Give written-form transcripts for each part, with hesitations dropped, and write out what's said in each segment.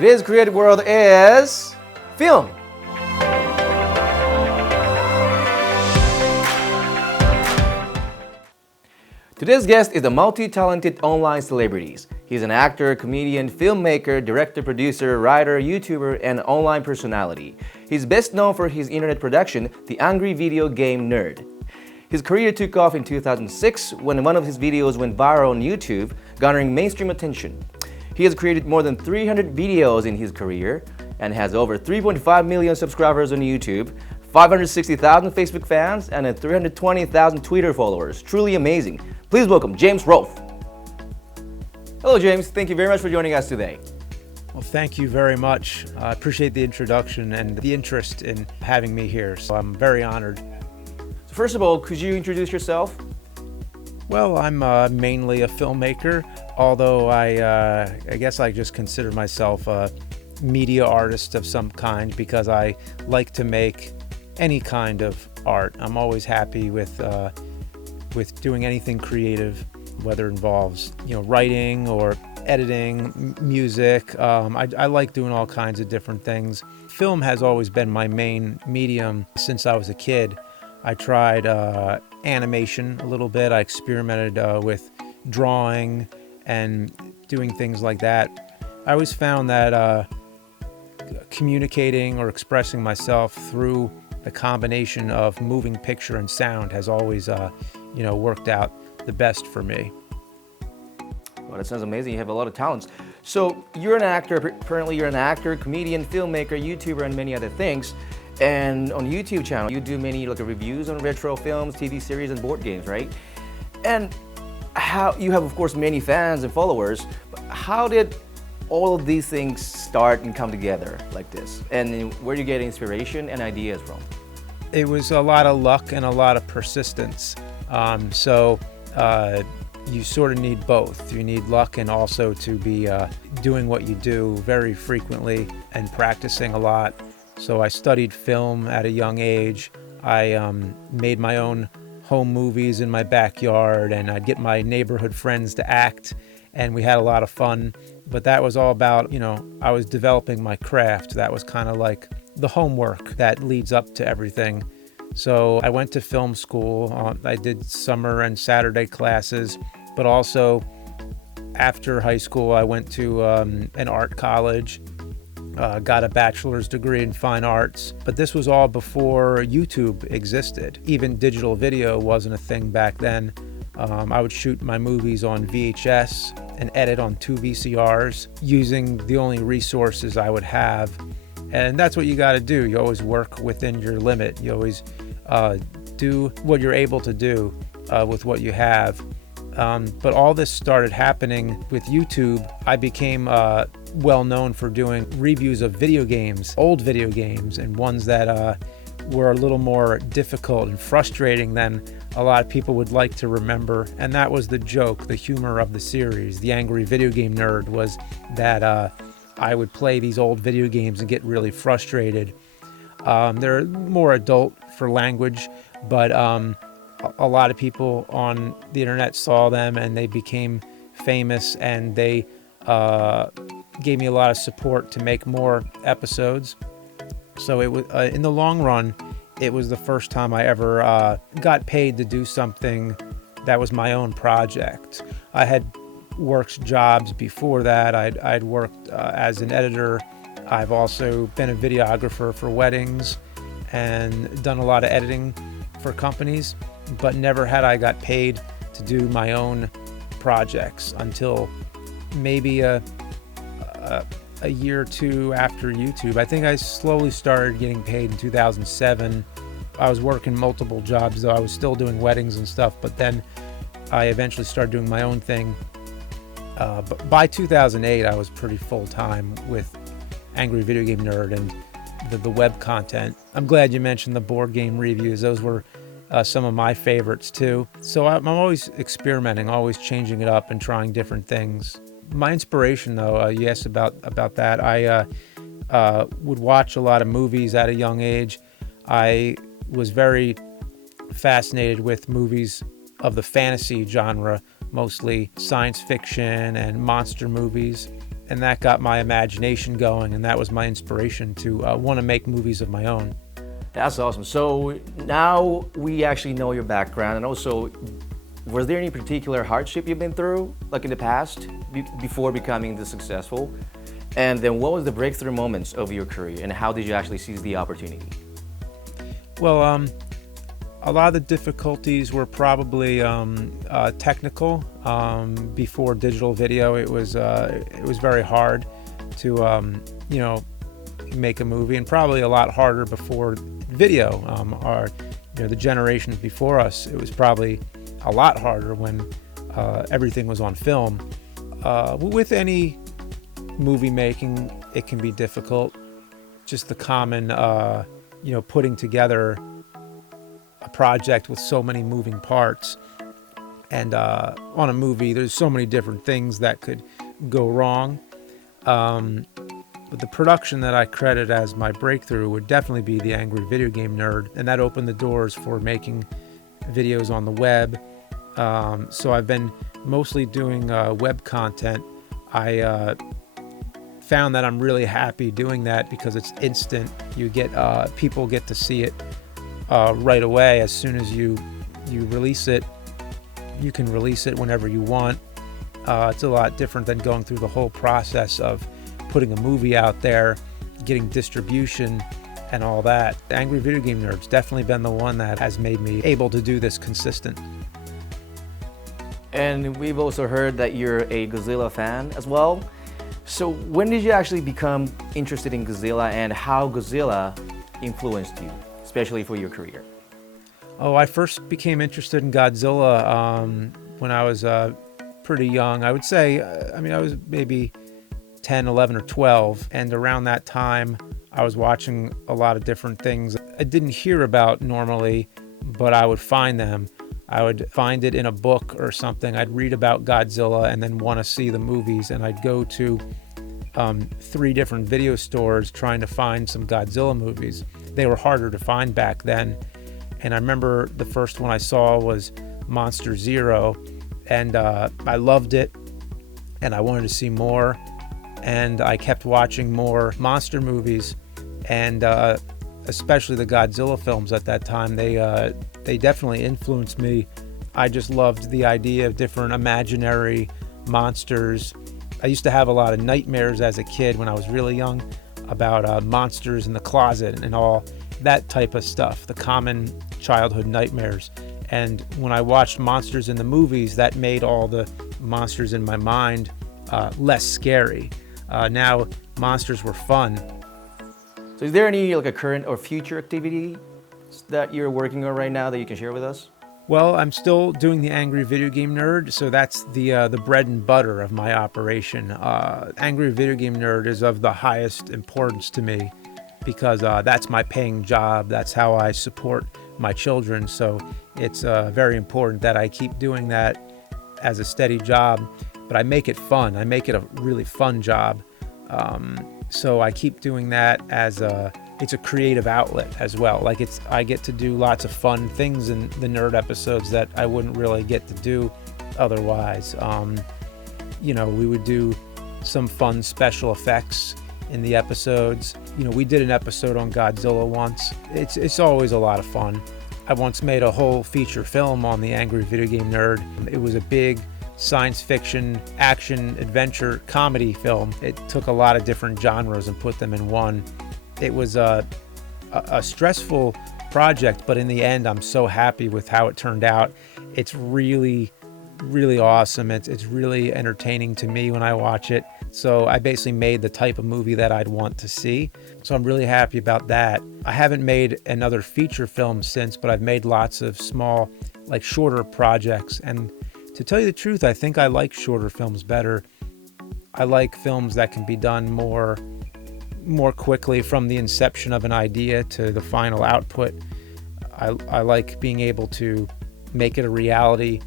Today's creative world is film. Today's guest is a multi-talented online celebrity. He's an actor, comedian, filmmaker, director, producer, writer, YouTuber, and online personality. He's best known for his internet production, The Angry Video Game Nerd. His career took off in 2006 when one of his videos went viral on YouTube, garnering mainstream attention. He has created more than 300 videos in his career and has over 3.5 million subscribers on YouTube, 560,000 Facebook fans, and 320,000 Twitter followers. Truly amazing. Please welcome James Rolfe. Hello, James. Thank you very much for joining us today. Well, thank you very much. I appreciate the introduction and the interest in having me here, so I'm very honored. So first of all, could you introduce yourself? Well, I'm mainly a filmmaker, although I guess I just consider myself a media artist of some kind because I like to make any kind of art. I'm always happy with doing anything creative, whether it involves writing or editing, music. I like doing all kinds of different things. Film has always been my main medium since I was a kid. I tried animation a little bit. I experimented with drawing and doing things like that. I always found that communicating or expressing myself through the combination of moving picture and sound has always worked out the best for me. Well, that sounds amazing. You have a lot of talents. So you're an actor, currently you're an actor, comedian, filmmaker, YouTuber, and many other things. And on YouTube channel, you do many reviews on retro films, TV series, and board games, right? And how you have, of course, many fans and followers, but how did all of these things start and come together like this? And where do you get inspiration and ideas from? It was a lot of luck and a lot of persistence. You sort of need both. You need luck and also to be doing what you do very frequently and practicing a lot. So I studied film at a young age. I made my own home movies in my backyard, and I'd get my neighborhood friends to act, and we had a lot of fun. But that was all about, I was developing my craft. That was kind of like the homework that leads up to everything. So I went to film school. I did summer and Saturday classes, but also after high school, I went to an art college. Got a bachelor's degree in fine arts, but this was all before YouTube existed. Even digital video wasn't a thing back then. I would shoot my movies on VHS and edit on 2 VCRs using the only resources I would have. And that's what you got to do. You always work within your limit. You always do what you're able to do with what you have. But all this started happening with YouTube. I became well known for doing reviews of video games, old video games, and ones that were a little more difficult and frustrating than a lot of people would like to remember. And that was the joke, the humor of the series. The Angry Video Game Nerd was that I would play these old video games and get really frustrated. They're more adult for language, but a lot of people on the internet saw them and they became famous, and they gave me a lot of support to make more episodes. So it was in the long run, it was the first time I ever got paid to do something that was my own project. I had worked jobs before that. I'd worked as an editor. I've also been a videographer for weddings and done a lot of editing for companies, but never had I got paid to do my own projects until maybe a year or two after YouTube. I think I slowly started getting paid in 2007. I was working multiple jobs, though I was still doing weddings and stuff, but then I eventually started doing my own thing. But by 2008, I was pretty full-time with Angry Video Game Nerd and the web content. I'm glad you mentioned the board game reviews. Those were some of my favorites too. So I'm always experimenting, always changing it up and trying different things. My inspiration, though, you asked about that. I would watch a lot of movies at a young age. I was very fascinated with movies of the fantasy genre, mostly science fiction and monster movies. and that got my imagination going, and that was my inspiration to want to make movies of my own. That's awesome. So now we actually know your background, and also, was there any particular hardship you've been through, like in the past, before becoming this successful? And then what was the breakthrough moments of your career, and how did you actually seize the opportunity? Well, a lot of the difficulties were probably technical. Before digital video, it was very hard to make a movie, and probably a lot harder before video. The generations before us, it was probably a lot harder when everything was on film. With any movie making, it can be difficult. Just the common, putting together a project with so many moving parts. And on a movie, there's so many different things that could go wrong. But the production that I credit as my breakthrough would definitely be The Angry Video Game Nerd, and that opened the doors for making videos on the web. So I've been mostly doing web content. I found that I'm really happy doing that because it's instant. You get people get to see it right away. As soon as you release it, you can release it whenever you want. It's a lot different than going through the whole process of putting a movie out there, getting distribution and all that. The Angry Video Game Nerd's definitely been the one that has made me able to do this consistent. And we've also heard that you're a Godzilla fan as well. So when did you actually become interested in Godzilla, and how Godzilla influenced you, especially for your career? Oh, I first became interested in Godzilla when I was pretty young. I would say, I was maybe 10, 11, or 12. And around that time, I was watching a lot of different things I didn't hear about normally, but I would find them. I would find it in a book or something. I'd read about Godzilla and then want to see the movies. And I'd go to 3 different video stores trying to find some Godzilla movies. They were harder to find back then. And I remember the first one I saw was Monster Zero, and I loved it, and I wanted to see more, and I kept watching more monster movies, and especially the Godzilla films at that time. They definitely influenced me. I just loved the idea of different imaginary monsters. I used to have a lot of nightmares as a kid when I was really young about monsters in the closet and all that type of stuff, the common childhood nightmares. And when I watched monsters in the movies, that made all the monsters in my mind less scary. Now monsters were fun. So is there any a current or future activity that you're working on right now that you can share with us? Well, I'm still doing the Angry Video Game Nerd, so that's the bread and butter of my operation. Angry Video Game Nerd is of the highest importance to me because that's my paying job. That's how I support my children. So it's very important that I keep doing that as a steady job, but I make it fun. I make it a really fun job. So I keep doing that as it's a creative outlet as well. I get to do lots of fun things in the nerd episodes that I wouldn't really get to do otherwise. We would do some fun special effects in the episodes. We did an episode on Godzilla once. It's always a lot of fun. I once made a whole feature film on the Angry Video Game Nerd. It was a big science fiction, action, adventure, comedy film. It took a lot of different genres and put them in one. It was a stressful project, but in the end, I'm so happy with how it turned out. It's really, really awesome. It's really entertaining to me when I watch it. So I basically made the type of movie that I'd want to see. So I'm really happy about that. I haven't made another feature film since, but I've made lots of small, shorter projects. And to tell you the truth, I think I like shorter films better. I like films that can be done more quickly from the inception of an idea to the final output. I like being able to make it a reality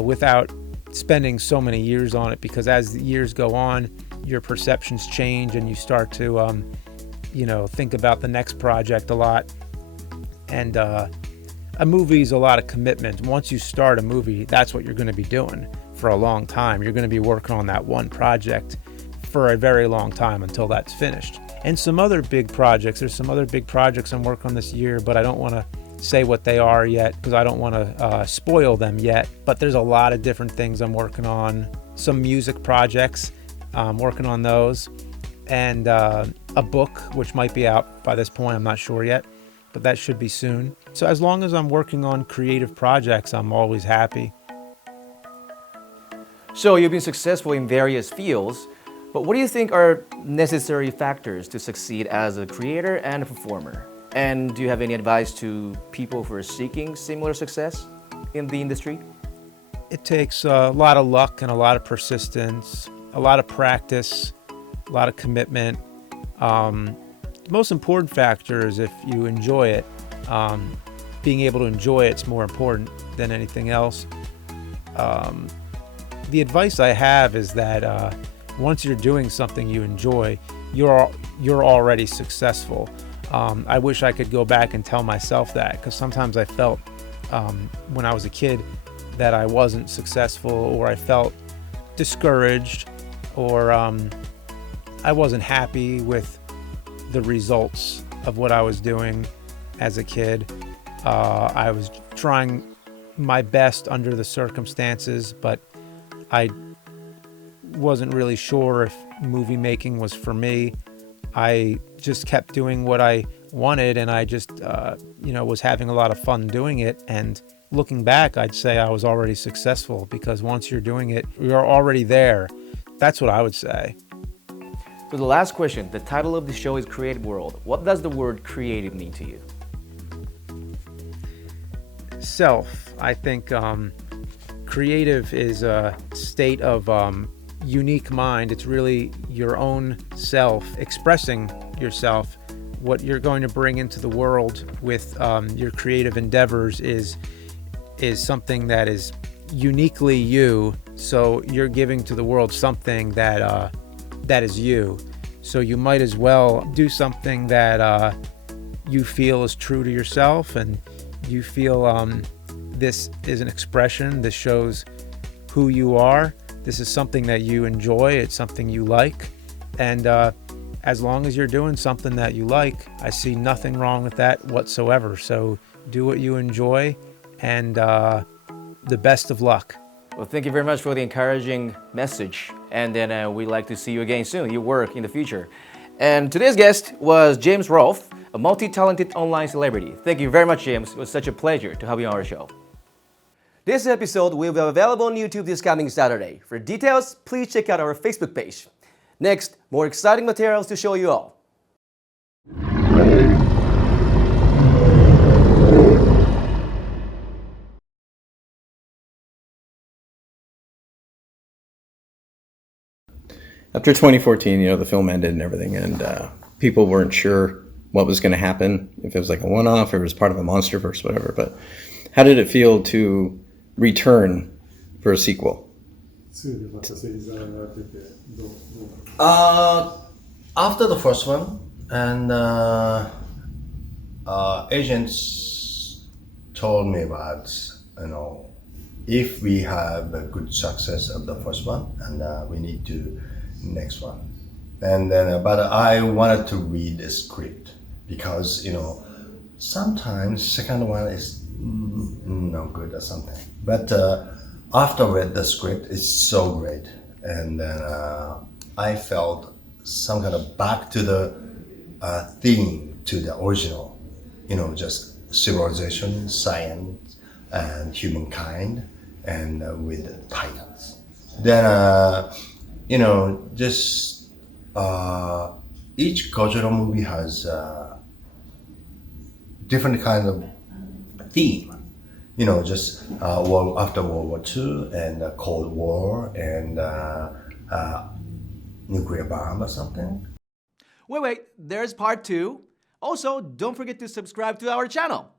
without spending so many years on it, because as the years go on, your perceptions change and you start to think about the next project a lot. And a movie is a lot of commitment. Once you start a movie, that's what you're going to be doing for a long time. You're going to be working on that one project. for a very long time until that's finished. And some other big projects. There's some other big projects I'm working on this year, but I don't want to say what they are yet because I don't want to spoil them yet. But there's a lot of different things I'm working on. Some music projects, I'm working on those. And a book, which might be out by this point, I'm not sure yet, but that should be soon. So as long as I'm working on creative projects, I'm always happy. So you've been successful in various fields, but what do you think are necessary factors to succeed as a creator and a performer? And do you have any advice to people who are seeking similar success in the industry? It takes a lot of luck and a lot of persistence, a lot of practice, a lot of commitment. The most important factor is if you enjoy it. Being able to enjoy it's more important than anything else. The advice I have is that once you're doing something you enjoy, you're already successful. I wish I could go back and tell myself that, because sometimes I felt when I was a kid that I wasn't successful, or I felt discouraged, or I wasn't happy with the results of what I was doing as a kid. I was trying my best under the circumstances, but I wasn't really sure if movie making was for me. I just kept doing what I wanted, and I just, was having a lot of fun doing it. And looking back, I'd say I was already successful, because once you're doing it, you're already there. That's what I would say. So the last question, the title of the show is Creative World. What does the word creative mean to you? Self. I think creative is a state of unique mind. It's really your own self, expressing yourself. What you're going to bring into the world with your creative endeavors is something that is uniquely you. So you're giving to the world something that is you. So you might as well do something that you feel is true to yourself, and you feel this is an expression, this shows who you are, this is something that you enjoy, it's something you like. And as long as you're doing something that you like, I see nothing wrong with that whatsoever. So do what you enjoy, and the best of luck. Well, thank you very much for the encouraging message. And then we'd like to see you again soon, your work in the future. And today's guest was James Rolfe, a multi-talented online celebrity. Thank you very much, James. It was such a pleasure to have you on our show. This episode will be available on YouTube this coming Saturday. For details, please check out our Facebook page. Next, more exciting materials to show you all. After 2014, the film ended and everything, and people weren't sure what was going to happen, if it was like a one-off or it was part of a monsterverse, whatever. But how did it feel to return for a sequel? After the first one, and agents told me about, if we have a good success of the first one, and we need to next one. And then, but I wanted to read the script, because sometimes second one is no good or something. But after read the script, it's so great, and then I felt some kind of back to the theme, to the original, just civilization, science, and humankind, and with titans. Then just each Godzilla movie has different kind of theme. Just after World War II, and Cold War, and nuclear bomb or something. Wait, there's part 2. Also, don't forget to subscribe to our channel.